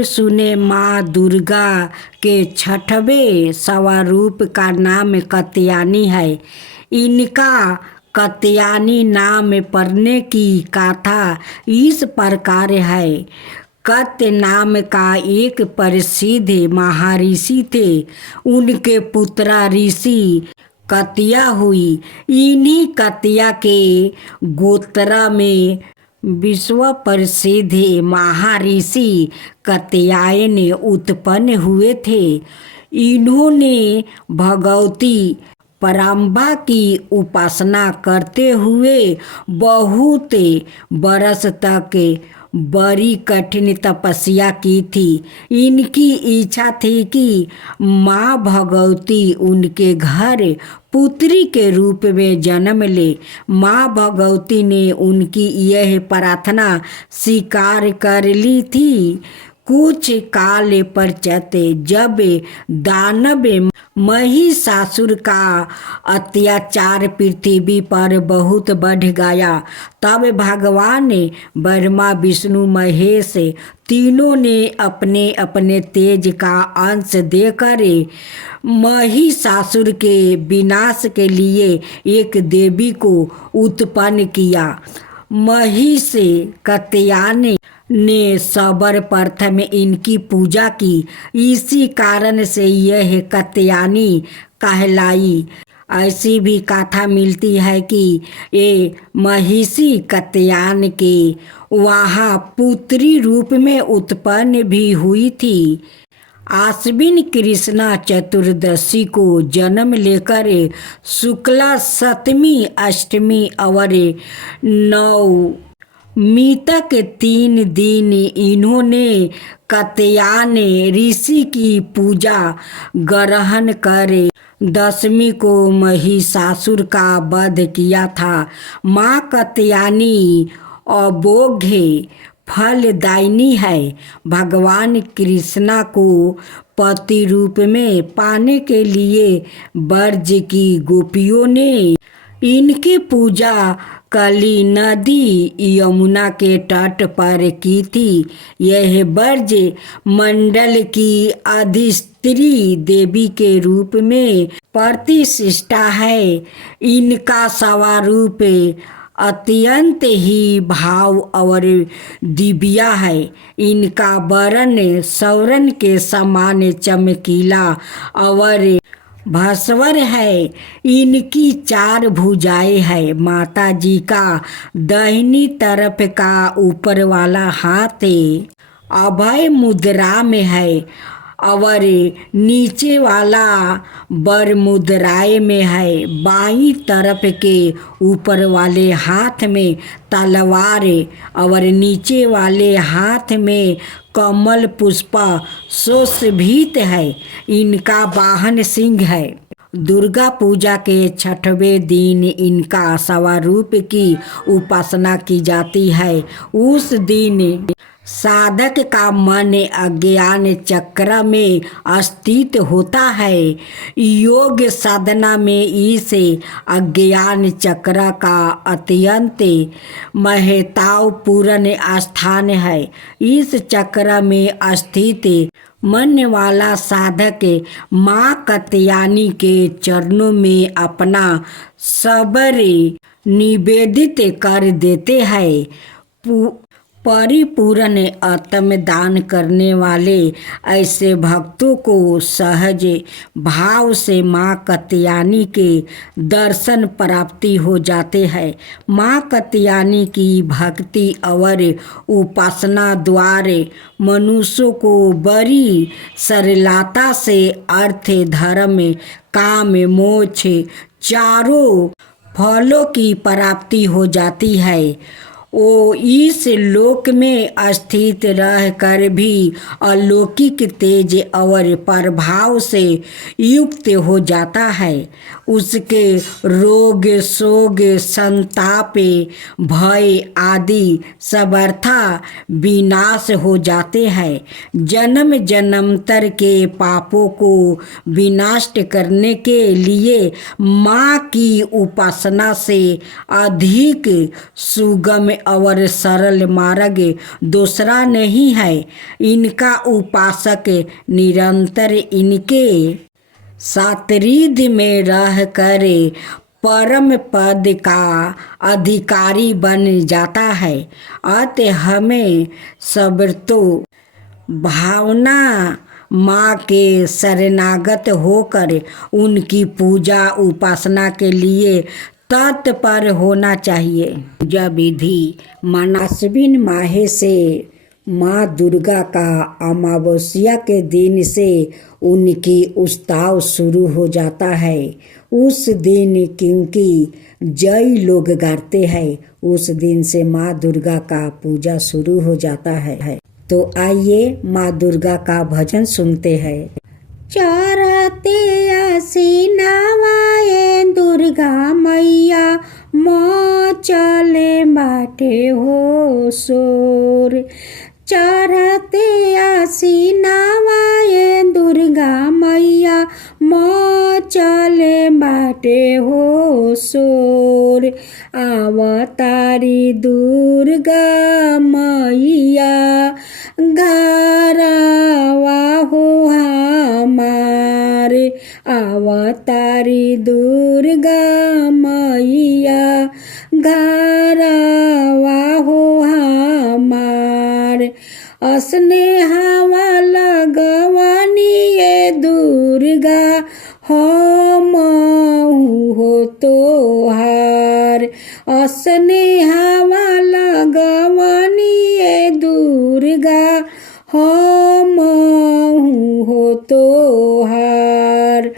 सुने माँ दुर्गा के छठवें स्वरूप का नाम कात्यायनी है। इनका कात्यायनी नाम पड़ने की गाथा इस प्रकार है। कात्य नाम का एक प्रसिद्ध महर्षि थे। उनके पुत्र ऋषि कात्या हुई। इन्हीं कात्या के गोत्र में विश्व प्रसिद्ध महर्षि कात्यायन उत्पन्न हुए थे। इन्होंने भगवती पराम्बा की उपासना करते हुए बहुत बरस तक बड़ी कठिन तपस्या की थी। इनकी इच्छा थी कि माँ भगवती उनके घर पुत्री के रूप में जन्म ले। माँ भगवती ने उनकी यह प्रार्थना स्वीकार कर ली थी। कुछ काल पश्चात जब दानव महिषासुर का अत्याचार पृथ्वी पर बहुत बढ़ गया, तब भगवान ब्रह्मा विष्णु महेश तीनों ने अपने अपने तेज का अंश देकर महिषासुर के विनाश के लिए एक देवी को उत्पन्न किया। महिष कात्यायन ने सर्वप्रथम इनकी पूजा की। इसी कारण से यह कात्यायनी कहलाई। ऐसी भी कथा मिलती है कि ये महिषी कात्यायन के वहाँ पुत्री रूप में उत्पन्न भी हुई थी। आश्विन कृष्णा चतुर्दशी को जन्म लेकर शुक्ला सप्तमी अष्टमी और नवमी तक 3 दिन इन्होंने कात्यायन ऋषि की पूजा ग्रहण कर दशमी को महिषासुर का वध किया था। माँ कात्यायनी अबोघ्य फलदायिनी है। भगवान कृष्णा को पति रूप में पाने के लिए ब्रज की गोपियों ने इनकी पूजा काली नदी यमुना के तट पर की थी। यह ब्रज मंडल की अधिष्ठात्री देवी के रूप में प्रतिष्ठिता है। इनका स्वरूप अत्यंत ही भाव और दिव्या है। इनका वर्ण स्वर्ण के समान चमकीला और भास्वर है। इनकी 4 भुजाएं है। माता जी का दाहिनी तरफ का ऊपर वाला हाथ अभय मुद्रा में है और नीचे वाला वर मुद्राएं में है। बाईं तरफ के ऊपर वाले हाथ में तलवार और नीचे वाले हाथ में कमल पुष्प सुशोभित है। इनका वाहन सिंह है। दुर्गा पूजा के 6वें दिन इनका स्वरूप की उपासना की जाती है। उस दिन साधक का मन अज्ञान चक्र में स्थित होता है। योग साधना में इस अज्ञान चक्र का अत्यंत महत्वपूर्ण स्थान है। इस चक्र में स्थित मन वाला साधक माँ कात्यायनी के चरणों में अपना सबर निवेदित कर देते हैं। परिपूर्ण आत्मदान करने वाले ऐसे भक्तों को सहज भाव से माँ कात्यायनी के दर्शन प्राप्ति हो जाते हैं। माँ कात्यायनी की भक्ति और उपासना द्वारा मनुष्यों को बड़ी सरलता से अर्थ धर्म काम मोक्ष चारों फलों की प्राप्ति हो जाती है। वो इस लोक में स्थित रहकर भी अलौकिक तेज और प्रभाव से युक्त हो जाता है। उसके रोग शोक संताप भय आदि समर्था विनाश हो जाते हैं। जन्म जन्मांतर के पापों को विनाश करने के लिए माँ की उपासना से अधिक सुगम और सरल मार्ग दूसरा नहीं है। इनका उपासक निरंतर इनके सातरिध में रह कर परम पद का अधिकारी बन जाता है। अतः हमें सर्वतो भावना माँ के शरणागत होकर उनकी पूजा उपासना के लिए तत्पर होना चाहिए। पूजा विधि मानाश्विन माह से माँ दुर्गा का अमावस्या के दिन से उनकी उत्सव शुरू हो जाता है। उस दिन क्योंकि जय लोग गाते हैं, उस दिन से माँ दुर्गा का पूजा शुरू हो जाता है। तो आइए माँ दुर्गा का भजन सुनते हैं। चरते आसीनावाए दुर्गा मैया माँ चले बाटे हो सोर। चरते आसीनावाए दुर्गा मैया माँ चले बाटे हो सोर। अवतारी दुर्गा मैया घरवा हो हमारे। अवतारी दुर्गा मैया घरवा हो हमार। स्नेहवा लगवानी ये दुर्गा हम हो तोहार। स्नेहवा लगवानी ये दुर्गा हम हो तोहार।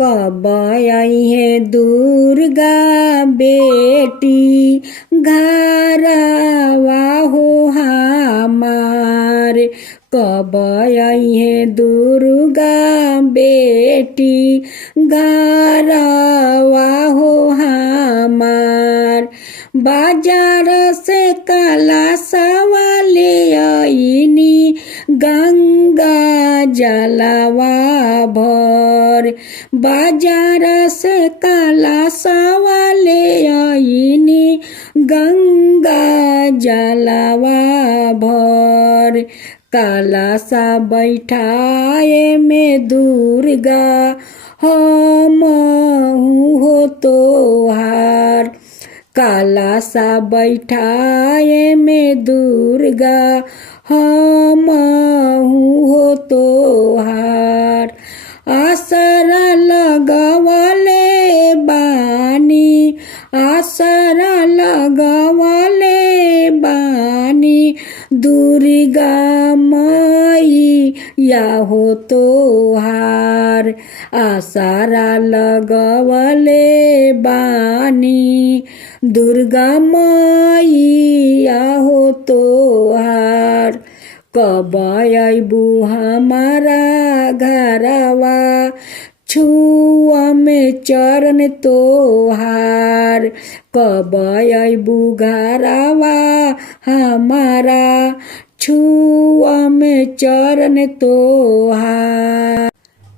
कब आई है दुर्गा बेटी घरवा हो हमार। कब आई है दुर्गा बेटी घरवा हो हमार। बाजार से काला सवाले आईनी गंगा जलवा भर। बाजार से काला सवाले आईनी गंगा जलवा भर। काला सा बैठाए में दुर्गा हम हो तोहार। काला सा बैठाए में दुर्गा हम हो तोहार। आसरा लगवले बानी, आसरा लगवले बानी दुर्गा मैया हो तोहार। आसरा लगवले बानी दुर्गा मैया हो तोहार। कब अबू हमारा घरवा छुआ में चरण तोहार। कब अबू घरवा हमारा छुआ में चरण तोहार।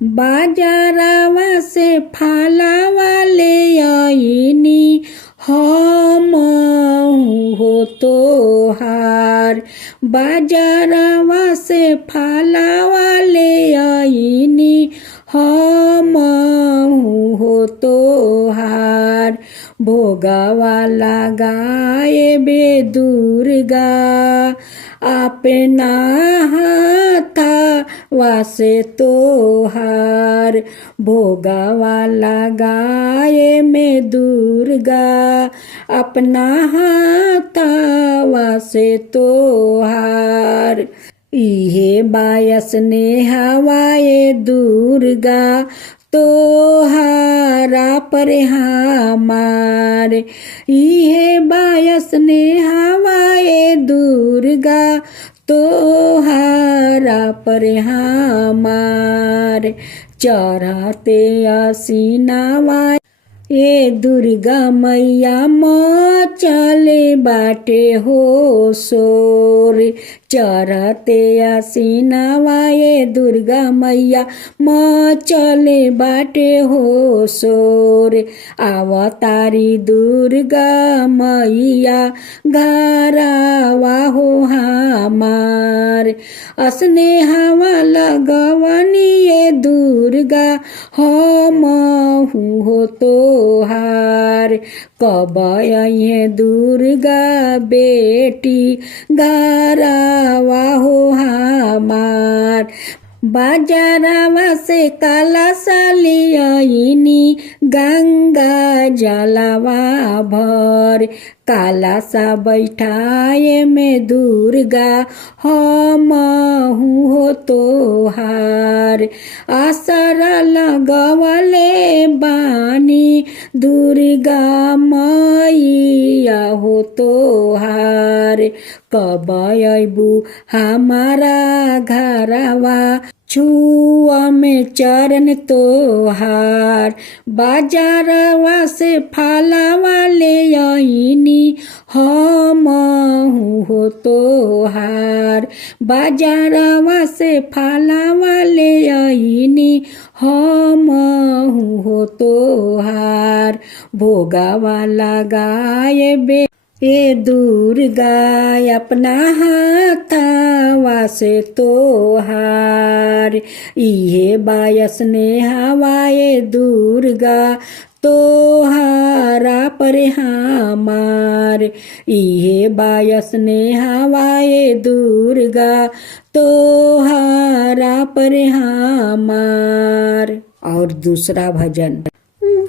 बाजारवा से फालावा ले आईनी हम हो तोहार। बाजारवा से फालावा ले आईनी हम हो तोहार। भोगवा लगाए बे दुर्गा अपना हाथवा से तोहार। भोगवा लगाए में दुर्गा अपना हाथवा से तोहार। इहे बायस ने हवाए दुर्गा तोहारा पर हमार। इहे बायस ने हवाए दुर्गा तोहारा पर हमार। चढ़ते आसीनावा ए दुर्गा मैया माँ चले बाटे हो सोर। चढ़ते आसीनवा ये दुर्गा मैया चले बाटे हो सोर। आवतारी दुर्गा मैया घरवा हो हमार। असने हवा लगवनी ये दुर्गा हम हो तोहार। कब ये दुर्गा बेटी घरवा हो हमार। बाजारवा से काला सालियनी गंगा जलवा भर। काला सा बैठाए में दुर्गा हम हो तोहार। आसरा लगवले बानी दुर्गा मैया हो तोहार। कब अबू हमारा घरवा छुआ में चरण तोहार। बाजारवा से फलवा ले आईनी हम हो तोहार। बाजारवा से फलवा ले आईनी हम हो तोहार। भोगावा लगाए बे ए दुर्गा अपना हाथवा से तोहार। इहे बायस ने हवाए दुर्गा तोहारा पर हमार। इहे बायस ने हवाए दुर्गा तोहारा पर हमार। और दूसरा भजन।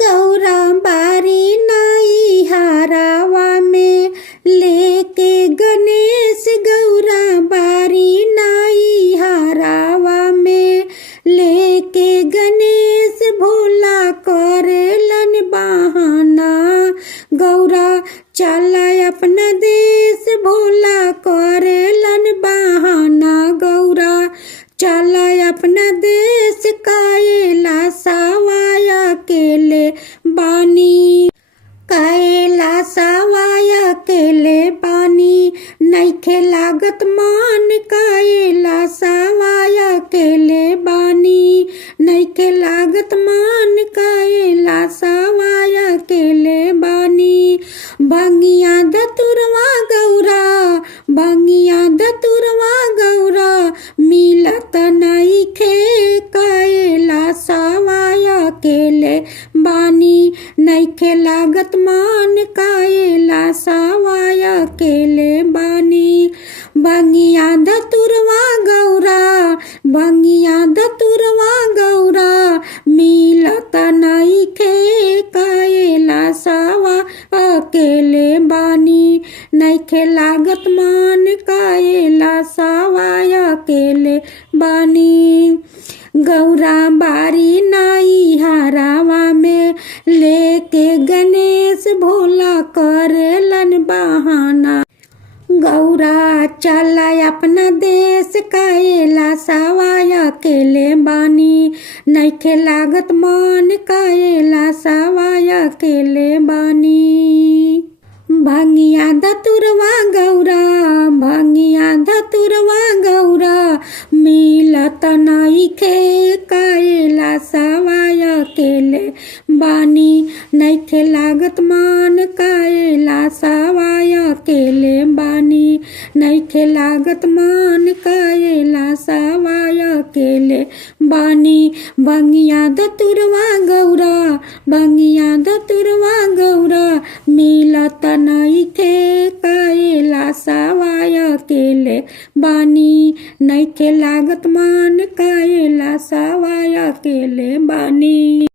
गौरा बारी नाई हारावा में लेके गणेश। गौरा बारी नाई हारावा में लेके गणेश। भोला करेलन बहाना गौरा चला अपना देश। भोला करेलन बहाना गौरा चला अपना देश। कायला सवाया केले बानी। कायला सवाया केले बानी नइखे लागत मान। कायला सवाया केले बानी नइखे लागत मान। कायला सवाया केले बानी। भंगिया धतुरवा गौरा भंगिया धतुरवा गौरा मिलत नइखे। कायला सवाया केले बानी नइखे लागत मान। कायला सवाया केले बानी। भंगिया धतुरवा गौरा भंगिया धतुरवा गौरा मिलत नइखे। कायला सवा अकेले बानी नइखे लागत मान। कायला सवाया अकेले बानी। गौरा बारी नाई हारावा में लेके गणेश। भोला करेलन बहाना गौरा चला अपना देश। कायला सवाया अकेले बानी नइखे लागत मान। कायला सवाया अकेले बानी। भंगिया धतुरवा गौरा भंगिया धतुरवा गौरा मिलत नइखे। कायला सवाया अकेले बानी नइखे लागत मान। कायला सवाया अकेले बानी नइखे लागत मान। कायला सवाया अकेले बानी। भंगिया धतुरवा गौरा भंगिया धतुरवा गौरा मिलत नइखे। कायला सवाया अकेले बानी नइखे लागत मान। कायला सवाया अकेले बानी।